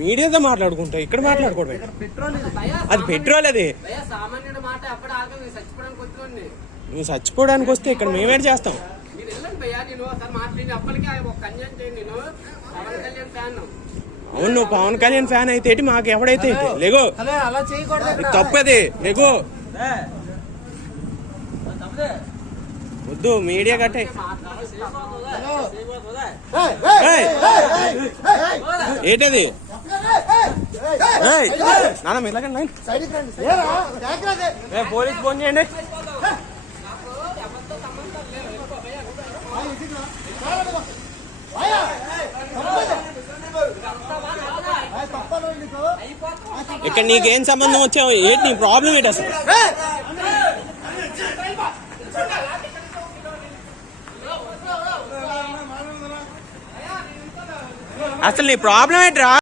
మీడియాతో మాట్లాడుకుంటా ఇక్కడ మాట్లాడుకోవడం. అది పెట్రోల్ అది. నువ్వు చచ్చిపోవడానికి వస్తే ఇక్కడ మేమేం చేస్తాం? అవును నువ్వు పవన్ కళ్యాణ్ ఫ్యాన్ అయితే ఏంటి, మాకు ఎవడైతే? లేగో. తప్పది లేగో. వద్దు మీడియా కట్టే! ఏంటది ఏయ్! నాన్న ఇలాగండి. ఏ, పోలీస్ ఫోన్ చేయండి. ఇక్కడ నీకేం సంబంధం వచ్చావు ఏంటి? నీ ప్రాబ్లం ఏంటి అసలు? అసలు నీ ప్రాబ్లం ఏంట్రా?